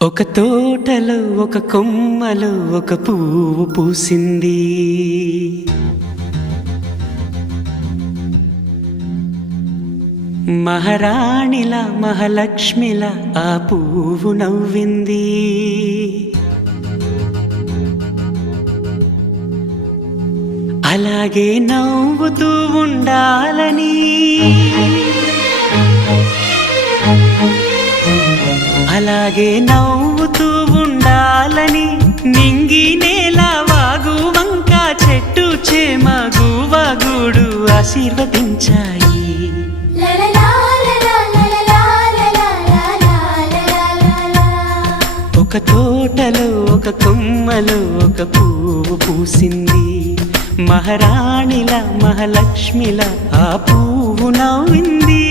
ఒక తోటలో ఒక కొమ్మలో ఒక పువ్వు పూసింది. మహారాణిలా మహాలక్ష్మిలా ఆ పువ్వు నవ్వింది. అలాగే నవ్వుతూ ఉండాలని, అలాగే నవ్వుతూ ఉండాలని నింగి నేల వాగు వంక చెట్టు చేమ గువగూడు ఆశీర్వదించాయి. ఒక తోటలో ఒక కొమ్మలో ఒక పువ్వు పూసింది. మహారాణిలా మహాలక్ష్మిలా ఆ పువ్వు నవ్వింది.